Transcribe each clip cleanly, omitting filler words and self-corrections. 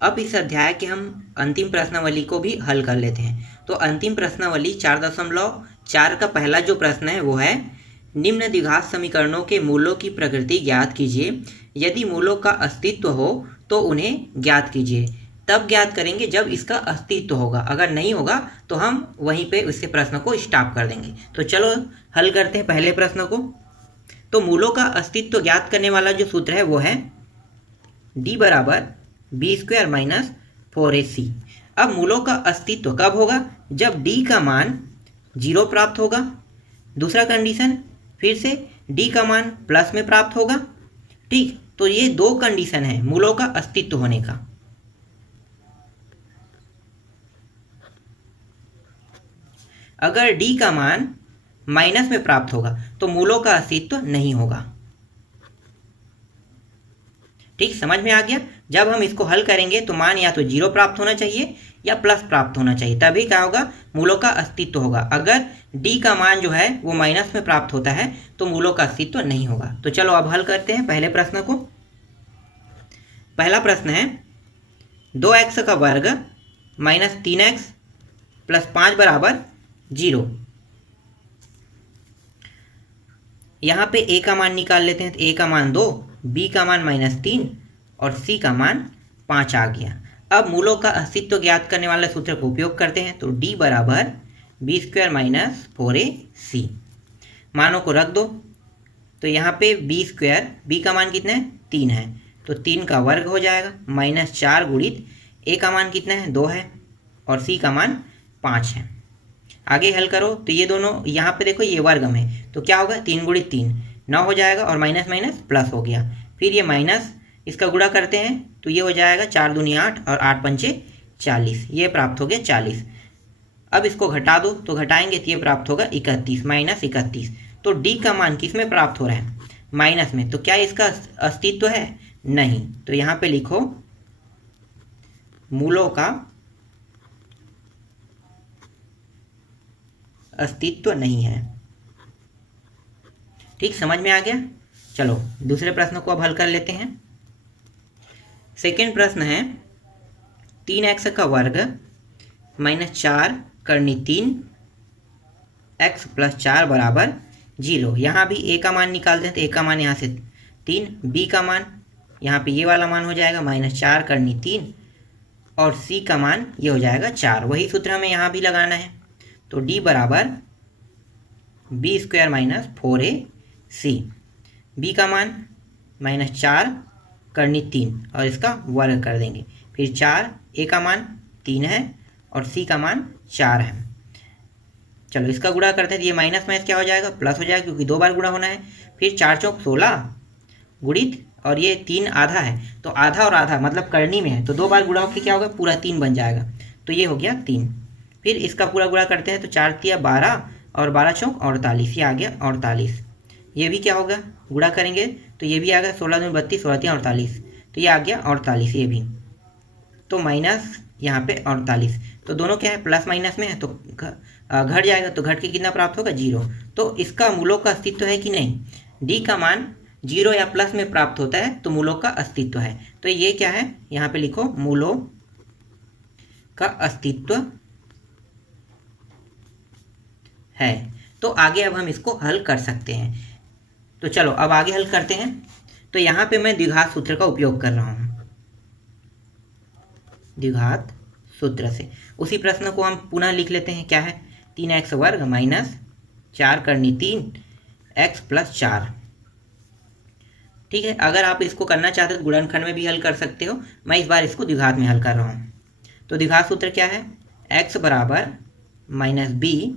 अब इस अध्याय के हम अंतिम प्रश्नावली को भी हल कर लेते हैं। तो अंतिम प्रश्नावली 4.4 का पहला जो प्रश्न है वो है, निम्न द्विघात समीकरणों के मूलों की प्रकृति ज्ञात कीजिए। यदि मूलों का अस्तित्व हो तो उन्हें ज्ञात कीजिए। तब ज्ञात करेंगे जब इसका अस्तित्व होगा, अगर नहीं होगा तो हम वहीं पे उससे प्रश्न को स्टॉप कर देंगे। तो चलो हल करते हैं पहले प्रश्न को। तो मूलों का अस्तित्व ज्ञात करने वाला जो सूत्र है वो है d बराबर b² माइनस 4ac। अब मूलों का अस्तित्व कब होगा? जब d का मान 0 प्राप्त होगा। दूसरा कंडीशन फिर से d का मान प्लस में प्राप्त होगा। ठीक, तो ये दो कंडीशन है मूलों का अस्तित्व होने का। अगर d का मान माइनस में प्राप्त होगा तो मूलों का अस्तित्व नहीं होगा। ठीक, समझ में आ गया? जब हम इसको हल करेंगे तो मान या तो 0 प्राप्त होना चाहिए या प्लस प्राप्त होना चाहिए, तभी क्या होगा? मूलों का अस्तित्व होगा। अगर d का मान जो है वो माइनस में प्राप्त होता है तो मूलों का अस्तित्व नहीं होगा। तो चलो अब हल करते हैं पहले प्रश्न को। पहला प्रश्न है 2x का वर्ग माइनस 3x प्लस 5 बराबर 0। यहाँ पे a का मान निकाल लेते हैं। तो a का मान 2, b का मान -3 और c का मान 5 आ गया। अब मूलों का अस्तित्व ज्ञात करने वाले सूत्र का उपयोग करते हैं। तो d बराबर b² माइनस 4ac। मानों को रख दो। तो यहाँ पे b², b का मान कितना है? 3 है, तो 3 का वर्ग हो जाएगा -4 गुणित a का मान कितना है? 2 है और c का मान 5 है। आगे हल करो तो ये दोनों यहाँ पे देखो ये वर्ग में, तो क्या होगा? 3 गुणित 3 9 हो जाएगा और माइनस माइनस प्लस हो गया। फिर ये माइनस इसका गुणा करते हैं तो ये हो जाएगा 4 दूनी 8 और 8 पंचे 40, ये प्राप्त हो गया 40। अब इसको घटा दो तो घटाएंगे तो ये प्राप्त होगा 31 माइनस 31। तो d का मान किस में प्राप्त हो रहा है? माइनस में। तो क्या इसका अस्तित्व है? नहीं। तो यहाँ पे लिखो मूलों का अस्तित्व नहीं है। ठीक, समझ में आ गया? चलो दूसरे प्रश्न को अब हल कर लेते हैं। सेकेंड प्रश्न है 3x का वर्ग माइनस 4 करनी 3 x प्लस 4 बराबर 0। यहाँ भी a का मान निकालते हैं। तो a का मान यहाँ से 3, b का मान यहाँ पे ये वाला मान हो जाएगा -4 करनी 3 और c का मान ये हो जाएगा 4। वही सूत्र हमें यहाँ भी लगाना है। तो d बराबर b² माइनस 4ac। b का मान -4 करनी 3 और इसका वर्ग कर देंगे। फिर 4, a का मान 3 है और c का मान 4 है। चलो इसका गुणा करते हैं तो ये माइनस माइनस क्या हो जाएगा? प्लस हो जाएगा, क्योंकि 2 बार गुणा होना है। फिर 4 चौक 16 गुणित और ये 3 आधा है, तो आधा और आधा मतलब करनी में है, तो 2 बार गुणा होकर क्या होगा? पूरा 3 बन जाएगा। तो ये हो गया 3। फिर इसका पूरा गुणा करते हैं तो 4 तिया 12 और 12 चौक 48, ये आ गया 48। ये भी क्या होगा? गुणा करेंगे तो ये भी आ गया 16 दूनी 32, 16 तिया 48, तो ये आ गया 48 ये भी। तो माइनस यहाँ पे 48, तो दोनों क्या है? प्लस माइनस में है, तो घट जाएगा, तो घट के कितना प्राप्त होगा? 0। तो इसका मूलों का अस्तित्व है कि नहीं? d का मान 0 या प्लस में प्राप्त होता है तो मूलों का अस्तित्व है। तो ये क्या है? यहाँ पे लिखो मूलों का अस्तित्व है। तो आगे अब हम इसको हल कर सकते हैं। तो चलो अब आगे हल करते हैं। तो यहाँ पे मैं द्विघात सूत्र का उपयोग कर रहा हूँ। द्विघात सूत्र से उसी प्रश्न को हम पुनः लिख लेते हैं। क्या है? 3x वर्ग माइनस 4 करनी 3 x प्लस 4। ठीक है, अगर आप इसको करना चाहते हो तो गुणनखंड में भी हल कर सकते हो। मैं इस बार इसको द्विघात में हल कर रहा हूँ। तो द्विघात सूत्र क्या है? x बराबर -b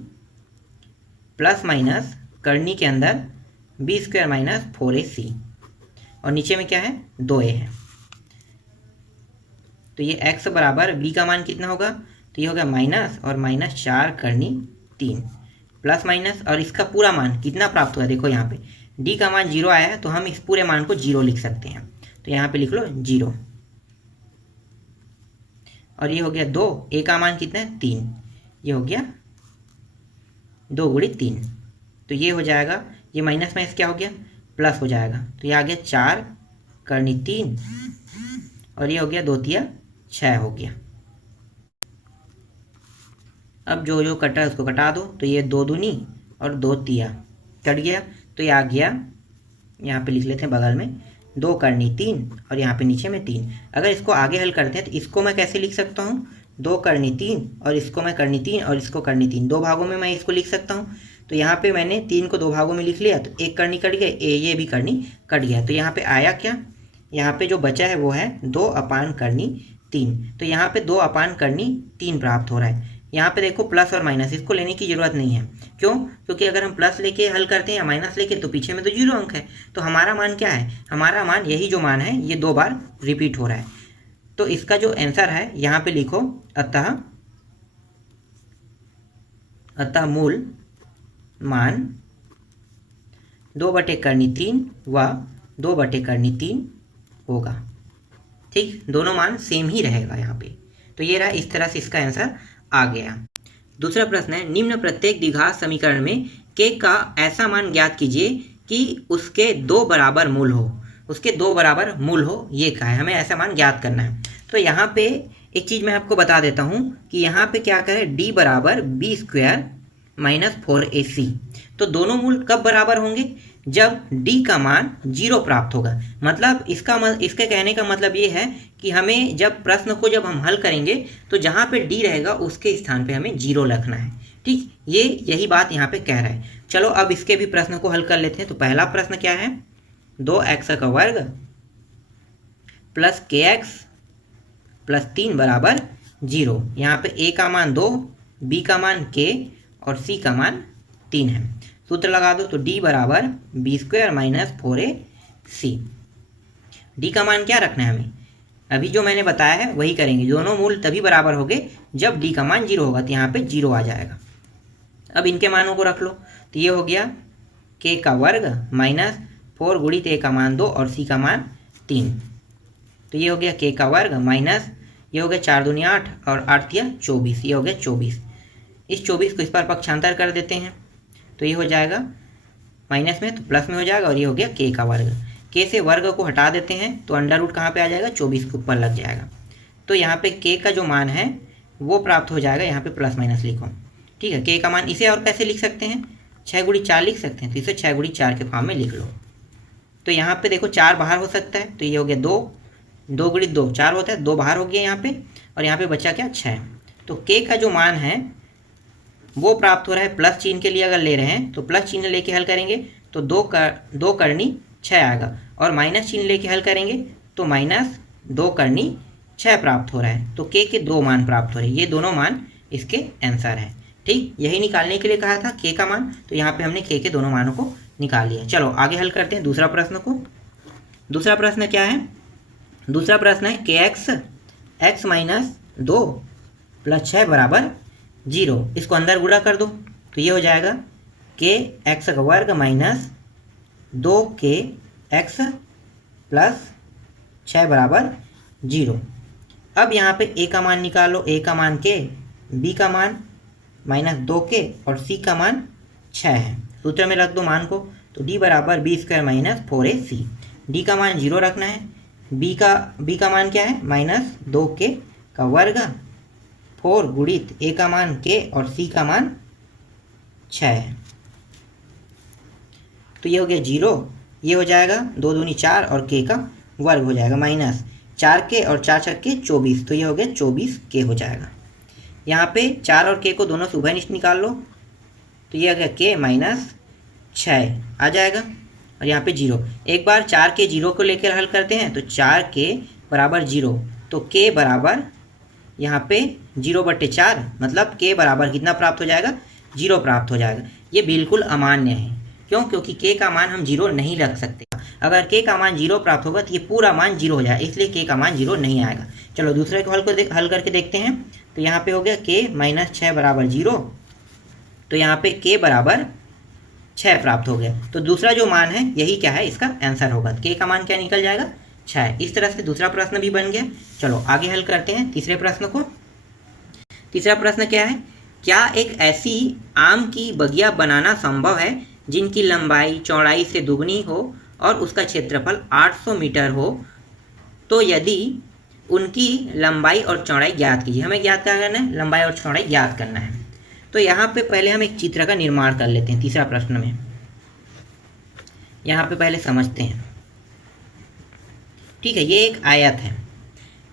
प्लस माइनस करनी के अंदर b² माइनस 4ac और नीचे में क्या है? 2a है। तो ये x बराबर b का मान कितना होगा? तो ये होगा माइनस और -4 करनी 3 प्लस माइनस और इसका पूरा मान कितना प्राप्त हुआ? देखो यहाँ पे d का मान 0 आया है, तो हम इस पूरे मान को 0 लिख सकते हैं। तो यहाँ पे लिख लो 0 और ये हो गया 2, a का मान कितना है? 3, ये हो गया 2 गुणित 3, तो ये हो जाएगा, ये माइनस माइनस क्या हो गया? प्लस हो जाएगा। तो ये आ गया 4 करनी 3 और ये हो गया 2 तिया 6 हो गया। अब जो जो कटा है उसको कटा दो, तो ये 2 दूनी और 2 तिया कट गया, तो ये आ गया, यहाँ पे लिख लेते हैं बगल में 2 करनी 3 और यहाँ पे नीचे में 3। अगर इसको आगे हल करते हैं तो इसको मैं कैसे लिख सकता हूँ, 2 करनी 3 और इसको मैं करनी 3 और इसको करनी 3, 2 भागों में मैं इसको लिख सकता हूँ। तो यहाँ पे मैंने 3 को 2 भागों में लिख लिया, तो 1 करनी कट गया, ये भी करनी कट गया। तो यहाँ पे आया क्या, यहाँ पे जो बचा है वो है 2 अपान करनी 3। तो यहाँ पे 2 अपान करनी 3 प्राप्त हो रहा है। यहाँ पे देखो प्लस और माइनस, इसको लेने की जरूरत नहीं है। क्यों, क्योंकि अगर हम प्लस लेके हल करते हैं या माइनस लेके तो पीछे में तो 0 अंक है। तो हमारा मान क्या है, हमारा मान यही जो मान है ये 2 बार रिपीट हो रहा है। तो इसका जो आंसर है यहाँ पे लिखो, अतः मूल मान 2/3 व 2/3 होगा। ठीक, दोनों मान सेम ही रहेगा यहाँ पे। तो ये रहा, इस तरह से इसका आंसर आ गया। दूसरा प्रश्न है, निम्न प्रत्येक द्विघात समीकरण में k का ऐसा मान ज्ञात कीजिए कि उसके 2 बराबर मूल हो। उसके 2 बराबर मूल हो, ये कहा है, हमें ऐसा मान ज्ञात करना है। तो यहाँ पे एक चीज़ मैं आपको बता देता हूँ कि यहाँ पे क्या करें, d बराबर b² माइनस 4ac। तो दोनों मूल कब बराबर होंगे, जब d का मान 0 प्राप्त होगा। मतलब इसके कहने का मतलब ये है कि हमें जब प्रश्न को जब हम हल करेंगे तो जहाँ पे d रहेगा उसके स्थान पे हमें 0 रखना है। ठीक, यही बात यहाँ पे कह रहा है। चलो अब इसके भी प्रश्न को हल कर लेते हैं। तो पहला प्रश्न क्या है, 2x का वर्ग प्लस kx प्लस 3 बराबर 0। यहाँ पे a का मान 2, b का मान k और c का मान 3 है। सूत्र लगा दो, तो d बराबर b² माइनस 4ac। d का मान क्या रखना है हमें, अभी जो मैंने बताया है वही करेंगे। दोनों मूल तभी बराबर होंगे जब d का मान 0 होगा, तो यहाँ पे 0 आ जाएगा। अब इनके मानों को रख लो, तो ये हो गया k का वर्ग माइनस 4 गुणित a का मान 2 और c का मान 3। तो ये हो गया k का वर्ग माइनस, ये हो गया 4 दूनी 8 और 8 या 24, ये हो गया 24। इस 24 को इस पर पक्षांतर कर देते हैं, तो ये हो जाएगा माइनस में तो प्लस में हो जाएगा, और ये हो गया k का वर्ग। k से वर्ग को हटा देते हैं तो अंडर रूट कहाँ पे आ जाएगा, 24 के ऊपर लग जाएगा। तो यहाँ पे k का जो मान है वो प्राप्त हो जाएगा, यहाँ पे प्लस माइनस लिखो। ठीक है, k का मान इसे और कैसे लिख सकते हैं, 6 गुणी 4 लिख सकते हैं, तो इसे 6 गुणी 4 के फॉर्म में लिख लो। तो यहाँ पे देखो 4 बाहर हो सकता है, तो ये हो गया 2, 2 गुणी 2 4 होता है, 2 बाहर हो गया यहाँ पे, और यहाँ पे बचा क्या 6। तो k का जो मान है वो प्राप्त हो रहा है प्लस चिन्ह के लिए। अगर ले रहे हैं तो प्लस चिन्ह लेके हल करेंगे तो 2 करनी 6 आएगा, और माइनस चिन्ह लेके हल करेंगे तो माइनस 2 करनी 6 प्राप्त हो रहा है। तो k के 2 मान प्राप्त हो रहे हैं, ये दोनों मान इसके आंसर है। ठीक, यही निकालने के लिए कहा था k का मान, तो यहाँ पे हमने k के दोनों मानों को निकाल लिया। चलो आगे हल करते हैं दूसरा प्रश्न को। दूसरा प्रश्न क्या है, दूसरा प्रश्न है kx x माइनस 2 प्लस 6 बराबर 0। इसको अंदर गुणा कर दो, तो ये हो जाएगा kx का वर्ग माइनस 2kx प्लस 6 बराबर 0। अब यहाँ पे a का मान निकालो, a का मान k, b का मान माइनस 2k और c का मान 6 है। सूत्र में रख दो मान को, तो d बराबर b² माइनस 4ac। d का मान 0 रखना है, b का मान क्या है, माइनस 2k का वर्ग 4 गुणित a का मान k और c का मान 6 है। तो ये हो गया 0, ये हो जाएगा 2 दूनी 4 और k का वर्ग हो जाएगा माइनस 4k और 4 छक्के 24, तो ये हो गया 24k हो जाएगा। यहाँ पे 4 और k को दोनों से उभयनिष्ठ निकाल लो, तो ये आ गया k माइनस 6 आ जाएगा, और यहाँ पे 0। एक बार 4k 0 को लेकर हल करते हैं, तो 4k बराबर 0, तो k बराबर यहाँ पे 0/4, मतलब k बराबर कितना प्राप्त हो जाएगा, 0 प्राप्त हो जाएगा। ये बिल्कुल अमान्य है, क्यों, क्योंकि k का मान हम 0 नहीं रख सकते। अगर k का मान 0 प्राप्त होगा तो ये पूरा मान 0 हो जाएगा, इसलिए k का मान 0 नहीं आएगा। चलो दूसरे को हल करके देखते हैं। तो यहाँ पे हो गया k माइनस 6 बराबर 0, तो यहाँ पे k बराबर 6 प्राप्त हो गया। तो दूसरा जो मान है यही क्या है, इसका आंसर होगा। k का मान क्या निकल जाएगा, 6। इस तरह से दूसरा प्रश्न भी बन गया। चलो आगे हल करते हैं तीसरे प्रश्न को। तीसरा प्रश्न क्या है, क्या एक ऐसी आम की बगिया बनाना संभव है जिनकी लंबाई चौड़ाई से दुगनी हो और उसका क्षेत्रफल 800 मीटर हो? तो यदि उनकी लंबाई और चौड़ाई ज्ञात कीजिए। हमें ज्ञात क्या करना है? लंबाई और चौड़ाई ज्ञात करना है। तो यहाँ पे पहले हम एक चित्र का निर्माण कर लेते हैं तीसरा प्रश्न में। यहाँ पे पहले समझते हैं। ठीक है, ये एक आयत है।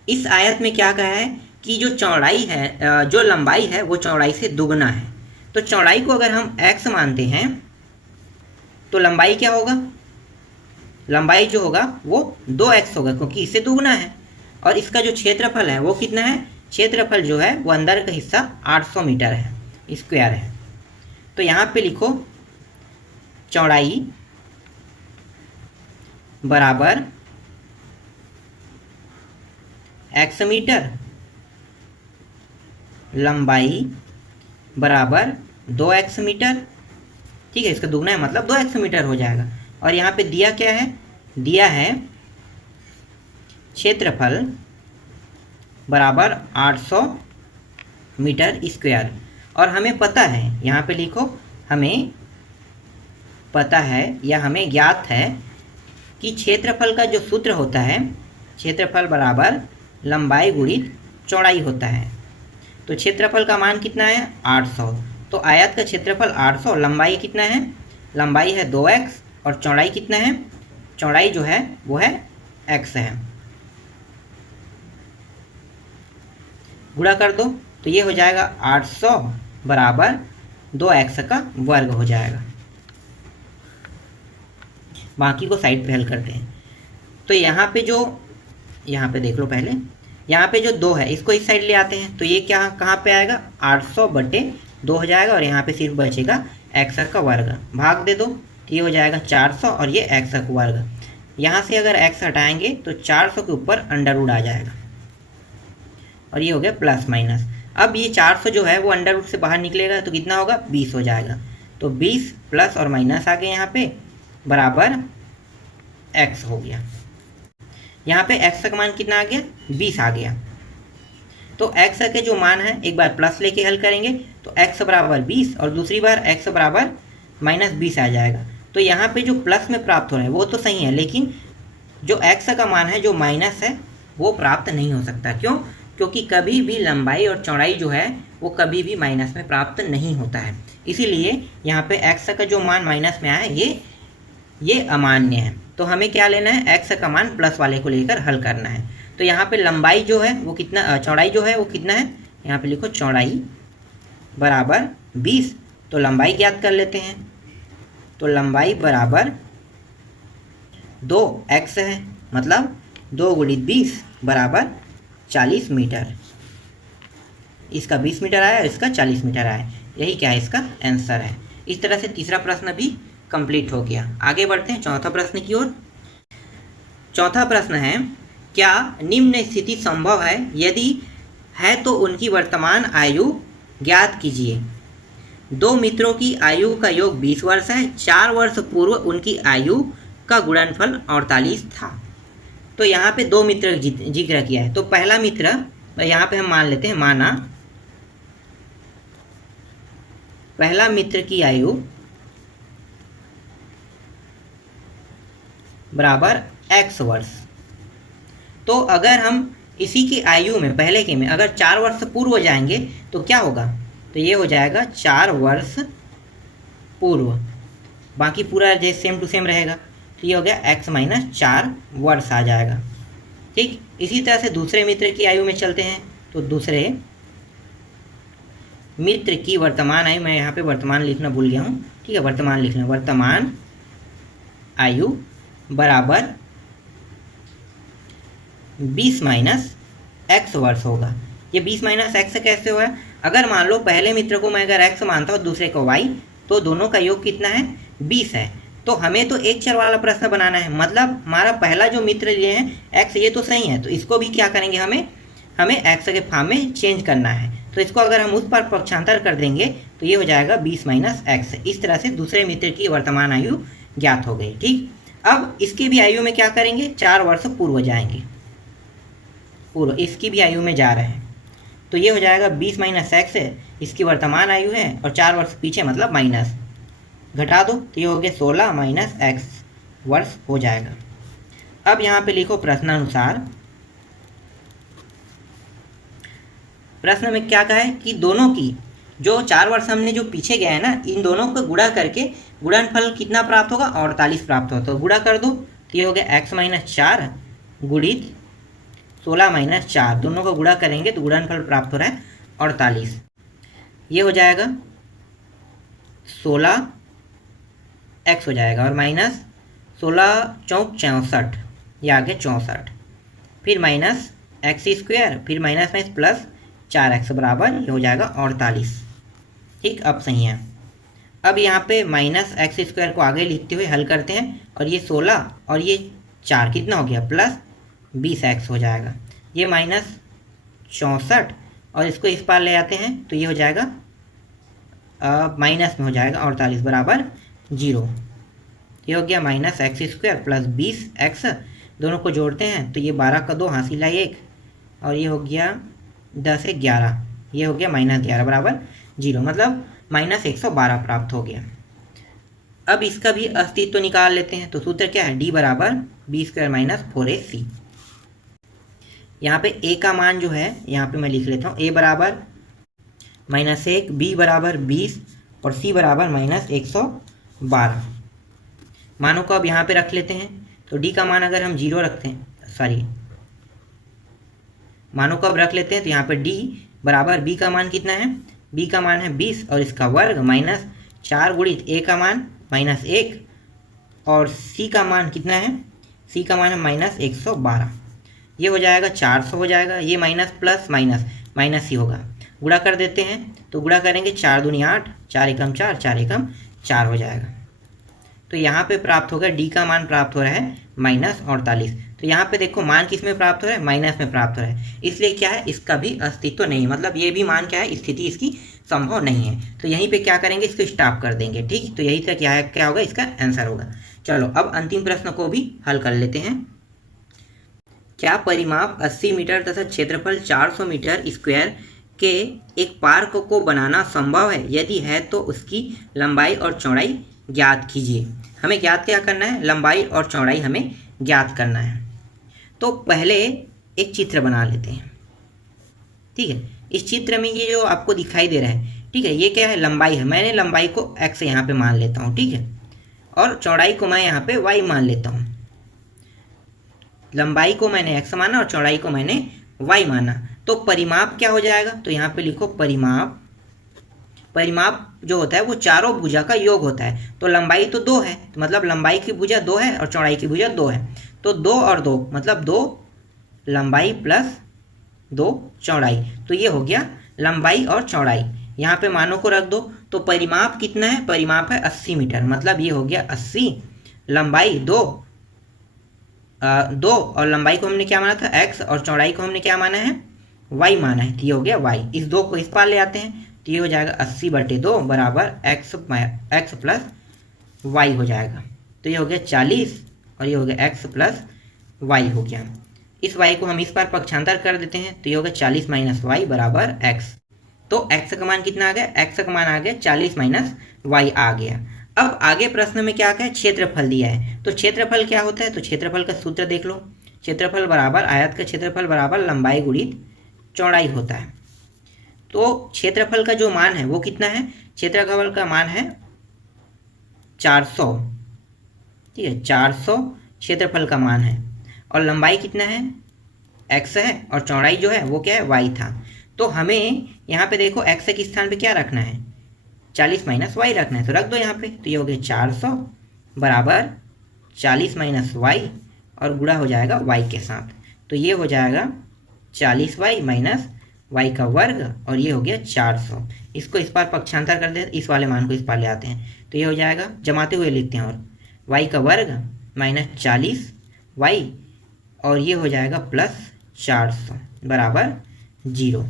इस आयत में क्या कहा है कि जो चौड़ाई है, जो लंबाई है वो चौड़ाई से दुगना है। तो चौड़ाई को अगर हम x मानते हैं तो लंबाई क्या होगा? लंबाई जो होगा वो 2x होगा, क्योंकि इससे दुगना है। और इसका जो क्षेत्रफल है वो कितना है? क्षेत्रफल जो है वो अंदर का हिस्सा 800 मीटर है, स्क्वायर है। तो यहाँ पे लिखो चौड़ाई बराबर x मीटर, लंबाई बराबर 2x मीटर। ठीक है, इसका दुगना है मतलब 2x मीटर हो जाएगा। और यहाँ पे दिया क्या है? दिया है क्षेत्रफल बराबर 800 मीटर स्क्वायर। और हमें पता है, यहाँ पे लिखो हमें पता है या हमें ज्ञात है कि क्षेत्रफल का जो सूत्र होता है, क्षेत्रफल बराबर लंबाई गुणित चौड़ाई होता है। तो क्षेत्रफल का मान कितना है? 800। तो आयत का क्षेत्रफल 800, लंबाई कितना है? लंबाई है 2x और चौड़ाई कितना है? चौड़ाई जो है वो है x है। गुणा कर दो तो ये हो जाएगा 800 बराबर 2x का वर्ग हो जाएगा। बाकी को साइड पे हल करते हैं। तो यहाँ पे देख लो पहले, यहाँ पे जो 2 है इसको इस साइड ले आते हैं। तो ये क्या कहाँ पे आएगा? 800 बटे 2 हो जाएगा और यहाँ पे सिर्फ बचेगा x का वर्ग। भाग दे दो तो ये हो जाएगा 400 और ये x का वर्ग। यहाँ से अगर x हटाएंगे तो 400 के ऊपर अंडर रूट आ जाएगा और ये हो गया प्लस माइनस। अब ये 400 जो है वो अंडर रूट से बाहर निकलेगा तो कितना होगा? 20 हो जाएगा। तो 20 प्लस और माइनस आ गए यहाँ पे, बराबर x हो गया। यहाँ पे x का मान कितना आ गया? 20 आ गया। तो x के जो मान है एक बार प्लस लेके हल करेंगे तो x बराबर 20 और दूसरी बार x बराबर माइनस 20 आ जाएगा। तो यहाँ पे जो प्लस में प्राप्त हो रहा है वो तो सही है, लेकिन जो x का मान है जो माइनस है वो प्राप्त नहीं हो सकता। क्यों? क्योंकि कभी भी लंबाई और चौड़ाई जो है वो कभी भी माइनस में प्राप्त नहीं होता है। इसीलिए यहाँ पे x का जो मान माइनस में आया है ये अमान्य है। तो हमें क्या लेना है? x का मान प्लस वाले को लेकर हल करना है। तो यहाँ पे लंबाई जो है वो कितना, चौड़ाई जो है वो कितना है? यहाँ पे लिखो चौड़ाई बराबर 20। तो लंबाई ज्ञात कर लेते हैं। तो लंबाई बराबर 2x है, मतलब 2 गुणित 20 बराबर 40 मीटर। इसका 20 मीटर आया और इसका 40 मीटर आया। यही क्या है? इसका आंसर है। इस तरह से तीसरा प्रश्न भी कंप्लीट हो गया। आगे बढ़ते हैं चौथा प्रश्न की ओर। चौथा प्रश्न है, क्या निम्न स्थिति संभव है? यदि है तो उनकी वर्तमान आयु ज्ञात कीजिए। 2 मित्रों की आयु का योग 20 वर्ष है। 4 वर्ष पूर्व उनकी आयु का गुणनफल 48 था। तो यहाँ पे 2 मित्र जिक्र किया है। तो पहला मित्र यहाँ पे हम मान लेते हैं, माना पहला मित्र की आयु बराबर x वर्ष। तो अगर हम इसी की आयु में, पहले के में अगर 4 वर्ष पूर्व जाएंगे तो क्या होगा? तो ये हो जाएगा 4 वर्ष पूर्व, बाकी पूरा जैसे सेम टू सेम रहेगा। तो ये हो गया x माइनस 4 वर्ष आ जाएगा। ठीक, इसी तरह से दूसरे मित्र की आयु में चलते हैं। तो दूसरे मित्र की वर्तमान आयु, मैं यहाँ पे वर्तमान लिखना भूल गया हूँ। ठीक है, वर्तमान लिखना, वर्तमान आयु बराबर 20 माइनस x वर्ष होगा। ये 20 माइनस x कैसे हुआ? अगर मान लो पहले मित्र को मैं अगर x मानता हूँ, दूसरे को y, तो दोनों का योग कितना है? 20 है। तो हमें तो एक चर वाला प्रश्न बनाना है, मतलब हमारा पहला जो मित्र लिए हैं x, ये तो सही है। तो इसको भी क्या करेंगे? हमें x के फॉर्म में चेंज करना है। तो इसको अगर हम उस पर पक्षांतर कर देंगे तो ये हो जाएगा 20 माइनस x। इस तरह से दूसरे मित्र की वर्तमान आयु ज्ञात हो गई। ठीक, अब इसकी भी आयु में क्या करेंगे? 4 वर्ष पूर्व जाएंगे, पूर्व इसकी भी आयु में जा रहे हैं। तो ये हो जाएगा 20 माइनस x है, इसकी वर्तमान आयु है, और 4 वर्ष पीछे मतलब माइनस, घटा दो तो ये हो गया 16 माइनस x वर्ष हो जाएगा। अब यहाँ पे लिखो प्रश्नानुसार प्रश्न में क्या कहा है कि दोनों की जो 4 वर्ष हमने जो पीछे गए हैं ना, इन दोनों को गुणा करके गुणनफल कितना प्राप्त होगा, 48 प्राप्त होगा। तो गुणा कर दो, तो ये हो गया x - 4 गुणित 16 - 4, दोनों को गुणा करेंगे तो गुणनफल प्राप्त हो रहा है 48। ये हो जाएगा 16x हो जाएगा और माइनस 16 चौक 64, ये आ गया 64, फिर माइनस x², फिर माइनस में प्लस 4x बराबर ये हो जाएगा 48। ठीक, अब सही है। अब यहाँ पे माइनस x² को आगे लिखते हुए हल करते हैं और ये 16 और ये 4 कितना हो गया, प्लस 20x हो जाएगा। ये माइनस 64 और इसको इस पार ले आते हैं तो ये हो जाएगा माइनस में हो जाएगा 48 बराबर 0। ये हो गया माइनस x² प्लस 20x, दोनों को जोड़ते हैं तो ये 12 का 2 हासिल है 1 और ये हो गया 10 से 11, ये हो गया -11 बराबर 0, मतलब -112 प्राप्त हो गया। अब इसका भी अस्तित्व निकाल लेते हैं। तो सूत्र क्या है, d बराबर b² - 4ac। यहाँ पे a का मान जो है यहाँ पे मैं लिख लेता हूँ, a बराबर -1, b बराबर 20 और c बराबर -112। मानों को अब यहाँ पे रख लेते हैं। तो d का मान अगर हम 0 रखते हैं, मानों को अब रख लेते हैं तो यहाँ पे d बराबर b का मान कितना है, b का मान है 20 और इसका वर्ग माइनस 4 गुणित a का मान -1 और c का मान कितना है, c का मान है -112। ये हो जाएगा 400 हो जाएगा, ये माइनस प्लस माइनस माइनस ही होगा। गुणा कर देते हैं तो गुणा करेंगे 4 दूनी 8, 4 एकम 4, 4 एकम 4 हो जाएगा। तो यहाँ पे प्राप्त होगा d का मान प्राप्त हो रहा है -48। तो यहाँ पे देखो मान किस में प्राप्त हो रहा है, माइनस में प्राप्त हो रहा है, इसलिए क्या है, इसका भी अस्तित्व नहीं है, मतलब ये भी मान क्या है, स्थिति इसकी संभव नहीं है। तो यहीं पे क्या करेंगे, इसको स्टॉप कर देंगे। ठीक, तो यही तक क्या होगा, इसका आंसर होगा। चलो अब अंतिम प्रश्न को भी हल कर लेते हैं। क्या परिमाप 80 मीटर तथा क्षेत्रफल 400 मीटर स्क्वायर के एक पार्क को बनाना संभव है? यदि है तो उसकी लंबाई और चौड़ाई ज्ञात कीजिए। हमें ज्ञात क्या करना है, लंबाई और चौड़ाई हमें ज्ञात करना है। तो पहले एक चित्र बना लेते हैं। ठीक है, इस चित्र में ये जो आपको दिखाई दे रहा है, ठीक है, ये क्या है, लंबाई है। मैंने लंबाई को x यहाँ पे मान लेता हूँ, ठीक है, और चौड़ाई को मैं यहाँ पे y मान लेता हूँ। लंबाई को मैंने x माना और चौड़ाई को मैंने y माना। तो परिमाप क्या हो जाएगा, तो यहाँ पे लिखो परिमाप। परिमाप जो होता है वो चारों भुजा का योग होता है। तो लंबाई तो 2 है, तो मतलब लंबाई की भुजा 2 है और चौड़ाई की भुजा 2 है। तो 2 और 2 मतलब 2 लंबाई प्लस 2 चौड़ाई, तो ये हो गया लंबाई और चौड़ाई। यहाँ पे मानों को रख दो। तो परिमाप कितना है, परिमाप है 80 मीटर, मतलब ये हो गया 80, लंबाई 2 और लंबाई को हमने क्या माना था, x, और चौड़ाई को हमने क्या माना है, y माना है, तो ये हो गया y। इस 2 को इस पार ले आते हैं तो ये हो जाएगा 80/2 बराबर x प्लस y हो जाएगा। तो ये हो गया 40 और ये हो गया x प्लस y हो गया। इस y को हम इस पार पक्षांतर कर देते हैं तो ये हो गया 40 - y बराबर x। तो x का मान कितना आ गया, x का मान आ गया 40 - y आ गया। अब आगे प्रश्न में क्या है, क्षेत्रफल दिया है। तो क्षेत्रफल क्या होता है, तो क्षेत्रफल का सूत्र देख लो। क्षेत्रफल बराबर आयत का क्षेत्रफल बराबर लंबाई गुणित चौड़ाई होता है। तो क्षेत्रफल का जो मान है वो कितना है, क्षेत्रफल का मान है 400। ठीक है, 400 क्षेत्रफल का मान है और लंबाई कितना है, x है, और चौड़ाई जो है वो क्या है, y था। तो हमें यहाँ पे देखो x के स्थान पे क्या रखना है, 40 - y रखना है, तो रख दो यहाँ पे। तो ये हो गया 400 बराबर 40 - y और गुणा हो जाएगा y के साथ। तो ये हो जाएगा 40y - y का वर्ग और ये हो गया 400। इसको इस पार पक्षांतर कर दे, इस वाले मान को इस पार ले आते हैं तो ये हो जाएगा, जमाते हुए लिखते हैं, और y का वर्ग - 40y और ये हो जाएगा प्लस 400 बराबर 0।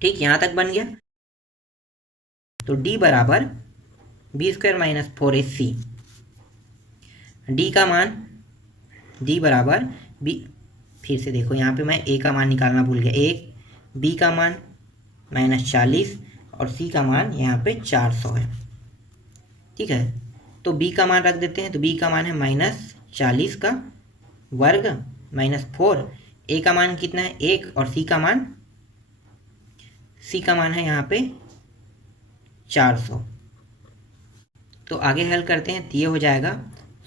ठीक, यहाँ तक बन गया। तो d बराबर b² - 4ac। d का मान, d बराबर b, फिर से देखो यहाँ पे मैं a का मान निकालना भूल गया, 1, b का मान -40 और c का मान यहाँ पे 400 है। ठीक है, तो b का मान रख देते हैं। तो b का मान है -40 का वर्ग -4, a का मान कितना है 1 और c का मान सी का मान है यहाँ पे 400। तो आगे हल करते हैं, तो ये हो जाएगा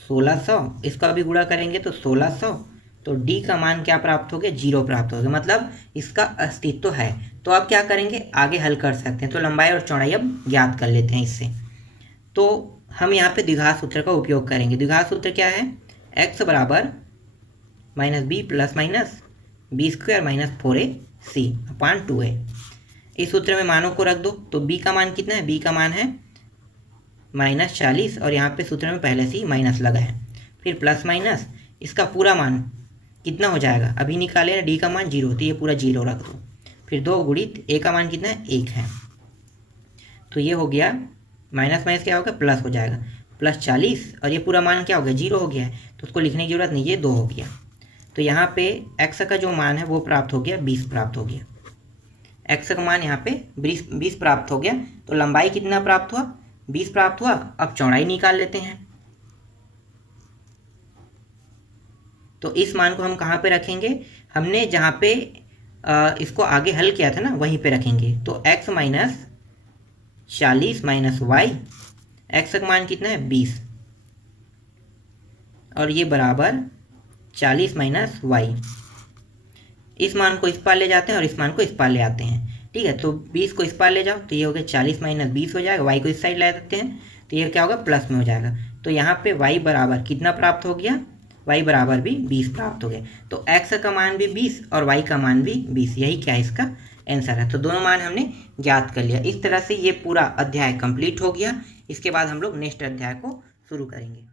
1600, इसका भी गुणा करेंगे तो 1600, तो डी का मान क्या प्राप्त हो गया, 0 प्राप्त हो गया, मतलब इसका अस्तित्व है। तो आप क्या करेंगे, आगे हल कर सकते हैं। तो लंबाई और चौड़ाई अब ज्ञात कर लेते हैं इससे। तो हम यहाँ पे द्विघात सूत्र का उपयोग करेंगे। द्विघात सूत्र क्या है, x बराबर -b plus minus b square minus 4ac upon 2a। इस सूत्र में मानों को रख दो। तो b का मान कितना है, b का मान है -40, और यहाँ पे सूत्र में पहले से ही माइनस लगा है। फिर प्लस माइनस इसका पूरा मान कितना हो जाएगा, अभी निकाले ना, d का मान 0, तो ये पूरा 0 रख दो। फिर 2 गुणित a का मान कितना है, 1 है। तो ये हो गया माइनस माइनस क्या होगा, प्लस हो जाएगा, प्लस 40, और ये पूरा मान क्या हो गया, 0 हो गया है, तो उसको लिखने की जरूरत नहीं, ये 2 हो गया। तो यहाँ पे x का जो मान है वो प्राप्त हो गया 20 प्राप्त हो गया। x का मान यहाँ पे 20 प्राप्त हो गया। तो लंबाई कितना प्राप्त हुआ, 20 प्राप्त हुआ। अब चौड़ाई निकाल लेते हैं। तो इस मान को हम कहाँ पे रखेंगे, हमने जहाँ पे इसको आगे हल किया था ना, वहीं पे रखेंगे। तो x minus 40 minus y, x का मान कितना है 20, और ये बराबर 40 माइनस वाई। इस मान को इस पार ले जाते हैं और इस मान को इस पार ले आते हैं, ठीक है। तो 20 को इस पार ले जाओ, तो ये हो गया 40 माइनस 20 हो जाएगा। y को इस साइड ले देते हैं, तो ये क्या होगा, प्लस में हो जाएगा। तो यहाँ पे y बराबर कितना प्राप्त हो गया, y बराबर भी 20 प्राप्त हो गया। तो x का मान भी 20 और y का मान भी 20, यही क्या है इसका आंसर है। तो दोनों मान हमने ज्ञात कर लिया। इस तरह से ये पूरा अध्याय कंप्लीट हो गया। इसके बाद हम लोग नेक्स्ट अध्याय को शुरू करेंगे।